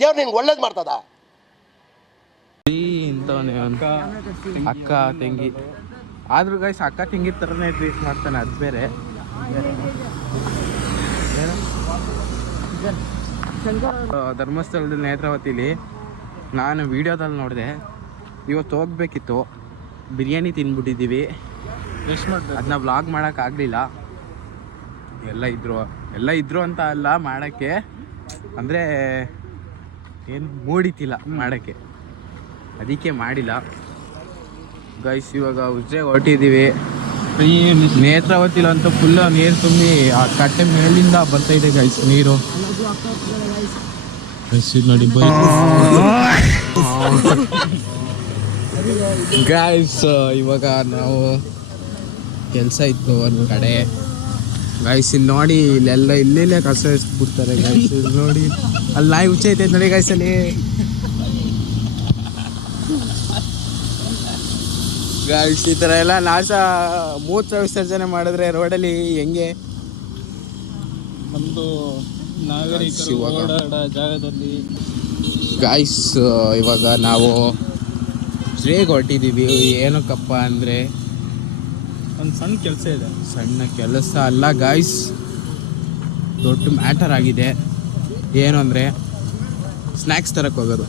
ದೇವ್ರು ನಿನ್ಗೆ ಒಳ್ಳೇದು ಮಾಡ್ತದ. ಇಂಥವನೇ ಅಕ್ಕ ತಂಗಿ ಆದ್ರೂ ಗೈಸ್ ಅಕ್ಕ ತಂಗಿ ಥರನೇ ಟ್ರೀಟ್ ಮಾಡ್ತಾನೆ, ಅದು ಬೇರೆ. ಧರ್ಮಸ್ಥಳದ ನೇತ್ರಾವತಿಲಿ ನಾನು ವಿಡಿಯೋದಲ್ಲಿ ನೋಡಿದೆ, ಇವತ್ತು ಹೋಗ್ಬೇಕಿತ್ತು, ಬಿರಿಯಾನಿ ತಿಂದ್ಬಿಟ್ಟಿದ್ದೀವಿ. ಅದನ್ನ ವ್ಲಾಗ್ ಮಾಡೋಕ್ಕಾಗಲಿಲ್ಲ. ಎಲ್ಲ ಇದ್ರು ಅಂತ ಅಲ್ಲ ಮಾಡೋಕ್ಕೆ, ಅಂದರೆ ಏನು ಮೂಡಿತಿಲ್ಲ ಮಾಡೋಕ್ಕೆ, ಅದಕ್ಕೆ ಮಾಡಿಲ್ಲ ಗೈಸ್. ಇವಾಗ ಉಜ್ಜೆಗೆ ಹೊರಟಿದ್ದೀವಿ. ನೇತ್ರಾವತಿಲಂತೂ ಫುಲ್ಲು ನೀರು ತುಂಬಿ ಆ ಕಟ್ಟೆ ಮೇಲಿಂದ ಬರ್ತಾಯಿದೆ ಗೈಸ್ ನೀರು. ನೋಡಿ ಗೈಸ್, ಇವಾಗ ನಾವು ಕೆಲಸ ಇತ್ತು ಒಂದು ಕಡೆ ಗೈಸ್. ಇಲ್ಲಿ ನೋಡಿ, ಇಲ್ಲೆಲ್ಲ ಕಸ ಎಸ್ಬಿಡ್ತಾರೆ ಗೈಸ್. ಇಲ್ಲಿ ನೋಡಿ, ಅಲ್ಲಿ ನಾಯಿ ಹುಚ್ಚ ಐತೆ ನೋಡಿ ಗೈಸ್. ಅಲ್ಲಿ ಗೈಸ್ ಈ ಥರ ಎಲ್ಲ ನಾಶ ಮೂತ್ರ ವಿಸರ್ಜನೆ ಮಾಡಿದ್ರೆ ರೋಡಲ್ಲಿ ಹೆಂಗೆ ಒಂದು ನಾಗರಿಕರು ಓಡಾಡೋ ಜಾಗದಲ್ಲಿ. ಗೈಸ್ ಇವಾಗ ನಾವು ಶ್ರೇಗ್ ಹೊರಟಿದ್ದೀವಿ. ಏನಕ್ಕಪ್ಪ ಅಂದರೆ ಒಂದು ಸಣ್ಣ ಕೆಲಸ ಇದೆ. ಸಣ್ಣ ಕೆಲಸ ಅಲ್ಲ ಗೈಸ್, ದೊಡ್ಡ ಮ್ಯಾಟರ್ ಆಗಿದೆ. ಏನು ಅಂದರೆ ಸ್ನ್ಯಾಕ್ಸ್ ತರಕ್ಕೆ ಹೋಗೋದು,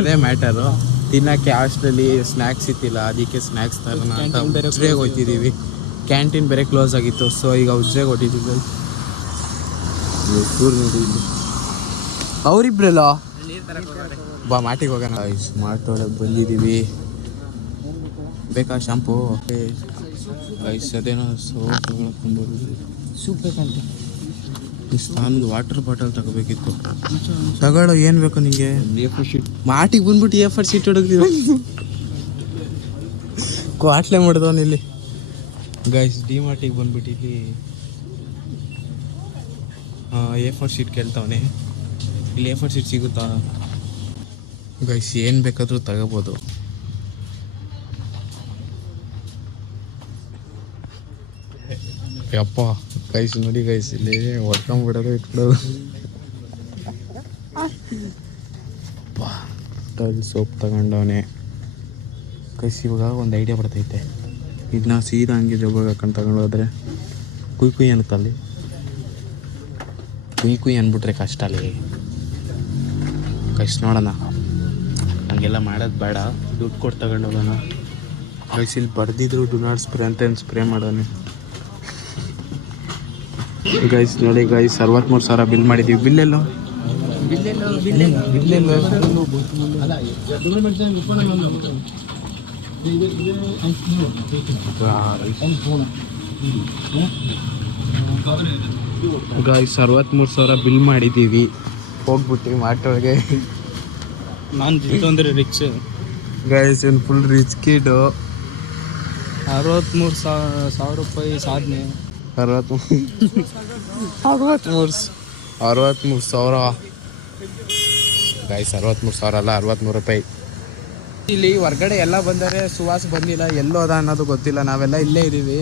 ಅದೇ ಮ್ಯಾಟರು. ತಿನ್ನೋಕ್ಕೆ ಹಾಸ್ಟೆಲಲ್ಲಿ ಸ್ನ್ಯಾಕ್ಸ್ ಇತ್ತಿಲ್ಲ, ಅದಕ್ಕೆ ಸ್ನ್ಯಾಕ್ಸ್ ತರೋಣ ಅಂತ ಉಜ್ರೆಗೆ ಹೋಗ್ತಿದ್ದೀವಿ. ಕ್ಯಾಂಟೀನ್ ಬೇರೆ ಕ್ಲೋಸ್ ಆಗಿತ್ತು, ಸೊ ಈಗ ಉಜ್ರೆಗೆ ಹೊಟ್ಟಿದ್ದೀವಿ. ನೋಡಿ ಇಲ್ಲಿ ಅವರಿಬ್ರಲ್ಲ ಬಾ ಮಾಟಿಗೆ ಹೋಗೋಣ. ಸ್ಮಾರ್ಟ್ ಒಳಗೆ ಬಂದಿದ್ದೀವಿ. ಬೇಕಾ ಶಾಂಪು? ಗೈಸ್ ಅದೇನೋ ಸೂಪ್ ಬೇಕಂತ. ಸ್ನಾನದ ವಾಟರ್ ಬಾಟಲ್ ತಗೋಬೇಕಿತ್ತು. ತಗೊಳ್ಳೋ, ಏನು ಬೇಕು ನಿಂಗೆ? ಮಾಟಿಗೆ ಬಂದ್ಬಿಟ್ಟು A4 ಶೀಟ್ ಹುಡುಗ್ತೀವಿ. ಕ್ವಾಟ್ಲೆ ಮಾಡಿದವನು ಇಲ್ಲಿ ಗೈಸ್. ಡಿ ಮಾರ್ಟಿಗೆ ಬಂದ್ಬಿಟ್ಟು ಇಲ್ಲಿ A4 ಶೀಟ್ ಕೇಳ್ತಾವನೆ. ಇಲ್ಲಿ A4 ಶೀಟ್ ಸಿಗುತ್ತಾ ಗೈಸ್? ಏನು ಬೇಕಾದರೂ ತಗೋಬೋದು. ಯಪ್ಪ ಗೈಸ್ ನೋಡಿ ಗೈಸ್, ಇಲ್ಲಿ ಹೊಡ್ಕೊಂಬಿಡೋದು ಇಟ್ಬಿಡೋದು. Soap ತಗೊಂಡವನೆ guys. ಇವಾಗ ಒಂದು ಐಡಿಯಾ ಬರ್ತೈತೆ, ಇದನ್ನ ಸೀದಾ ಹಂಗೆ ಜೋಬಾಗ ಹಾಕೊಂಡು ತಗೊಂಡೋದ್ರೆ ಕುಯ್ ಕುಯ್ ಅನ್ನುತ್ತೆ. ಅಲ್ಲಿ ಕುಯ್ ಕುಯ್ ಅಂದ್ಬಿಟ್ರೆ ಕಷ್ಟ ಅಲ್ಲಿ ಗೈಸ್. ನೋಡೋಣ, ಹಂಗೆಲ್ಲ ಮಾಡೋದು ಬೇಡ, ದುಡ್ಡು ಕೊಟ್ಟು ತಗೊಂಡೋಗೋಣ ಗೈಸ್. ಇಲ್ಲಿ ಬರ್ದಿದ್ರು ಡು ನಾಟ್ ಸ್ಪ್ರೇ ಅಂತ, ಏನು ಸ್ಪ್ರೇ ಮಾಡೋಣ ಗೈಸ್. ನೋಡಿ ಗೈಸ್, 63,000 ಬಿಲ್ ಮಾಡಿದ್ದೀವಿ. ಬಿಲ್ಲೆಲ್ಲೋ ಗೈಸ್ 63,000 ಬಿಲ್ ಮಾಡಿದ್ದೀವಿ. ಹೋಗ್ಬಿಟ್ಟು ಮಾಟೊಳಗೆ. ನಾನು ಜಿತ್ತು ಅಂದರೆ ರಿಚ್ ಗೈಸ್, ಏನು ಫುಲ್ ರಿಚ್ ಕಿಡು. 63,000 ರೂಪಾಯಿ ಸಾಧನೆ. 63,000 ಗೈಸ್. 63,000 ಅಲ್ಲ, 63 ರೂಪಾಯಿ. ಇಲ್ಲಿ ಹೊರ್ಗಡೆ ಎಲ್ಲ ಬಂದರೆ ಸುವಾಸ ಬಂದಿಲ್ಲ, ಎಲ್ಲೋ ಅದ ಅನ್ನೋದು ಗೊತ್ತಿಲ್ಲ. ನಾವೆಲ್ಲ ಇಲ್ಲೇ ಇದ್ದೀವಿ.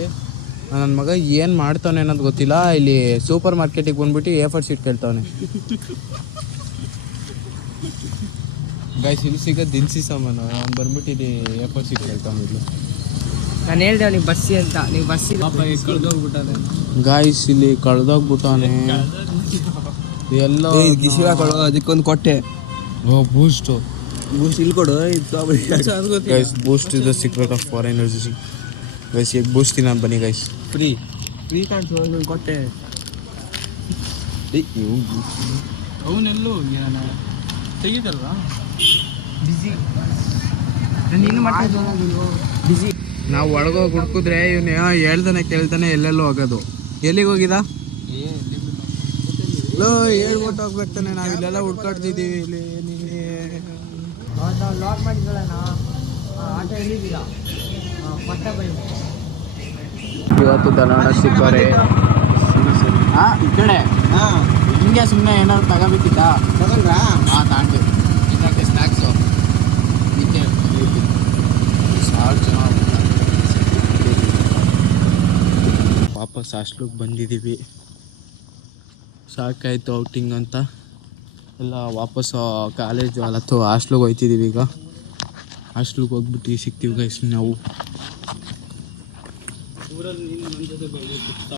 ನನ್ನ ಮಗ ಏನು ಮಾಡ್ತಾನೆ ಅನ್ನೋದು ಗೊತ್ತಿಲ್ಲ. ಇಲ್ಲಿ ಸೂಪರ್ ಮಾರ್ಕೆಟಿಗೆ ಬಂದ್ಬಿಟ್ಟು A4 ಶೀಟ್ ಕೇಳ್ತಾವನೆ ಗೈಸ್. ಇಲ್ಲಿ ಸಿಗೋದು ದಿನಸಿ ಸಾಮಾನು. ಅವ್ನು ಬಂದ್ಬಿಟ್ಟು ಇಲ್ಲಿ A4 ಶೀಟ್ ಕೇಳ್ತಾವನೆ. ಇಲ್ಲಿ ನಾನು ಹೇಳ್ದೆ ನೀವು ಬಸ್ಸಿ ಅಂತ, ನೀವು ಬಸ್ಸಿ ಕಳೆದೋಗ್ಬಿಟ್ಟಾನೆ ಗಾಯ್ಸ್. ಇಲ್ಲಿ ಕಳೆದೋಗ್ಬಿಟ್ಟವನೆ ಎಲ್ಲ. ಅದಕ್ಕೊಂದು ಕೊಟ್ಟೆ. ಬೂಸ್ಟ್ ಇಲ್ಲಿ ಕೊಡು. Guys Boost is the secret of for energy guys. ಈಗ ಬೂಸ್ಟ್ ತಿನ್ನ ಬನ್ನಿ ಗೈಸ್. ಫ್ರೀ ಕಾಣಿಸು ಕೊಟ್ಟೆ. ಅವನೆಲ್ಲೋ ತೆಗಿದಲ್ವ ಬಿಸಿ. ನೀನು ಬಿಸಿ. ನಾವು ಒಳಗೋಗಿ ಹುಡ್ಕಿದ್ರೆ ಇವನು ಹೇಳ್ದಾನೆ ಕೇಳ್ತಾನೆ ಎಲ್ಲೆಲ್ಲೋ ಹೋಗೋದು. ಎಲ್ಲಿಗೆ ಹೋಗಿದ? ಹೇಳ್ಬಿಟ್ಟು ಹೋಗ್ಬೇಕಾನೆ. ನಾವು ಇಲ್ಲೆಲ್ಲ ಹುಡ್ಕಾಡ್ತಿದ್ದೀವಿ. ಇಲ್ಲಿ ಲಾಕ್ ಮಾಡಿದ್ದಲ್ಲ ಆಟೋ ಎಲ್ಲಿದ್ದೀರಾ? ಇವತ್ತು ದನೋಣ ಸಿಕ್ಕರೆ ಈ ಕಡೆ ಹಿಂಗೆ ಸುಮ್ಮನೆ ಏನಾದ್ರು ತಗೋಬೇಕಿತ್ತ? ತಗೊಂಡ್ರಾ? ಹಾಂ ತಗೊಂಡು ಇನ್ನೊಂದು ಸ್ನ್ಯಾಕ್ಸು ನಿನ್ನೆ ವಾಪಸ್ ಹಾಸ್ಟ್ಲಿಗೆ ಬಂದಿದ್ದೀವಿ. ಸಾಕಾಯಿತು ಔಟಿಂಗ್ ಅಂತ. ಎಲ್ಲ ವಾಪಸ್ ಕಾಲೇಜು ಅಥವಾ ಹಾಸ್ಟ್ಲಿಗೆ ಹೋಗ್ತಿದ್ದೀವಿ ಈಗ. ಹಾಸ್ಟ್ಲಿಗೆ ಹೋಗ್ಬಿಟ್ಟು ಸಿಗ್ತೀವಿ ಗೈಸ್ ನಾವು.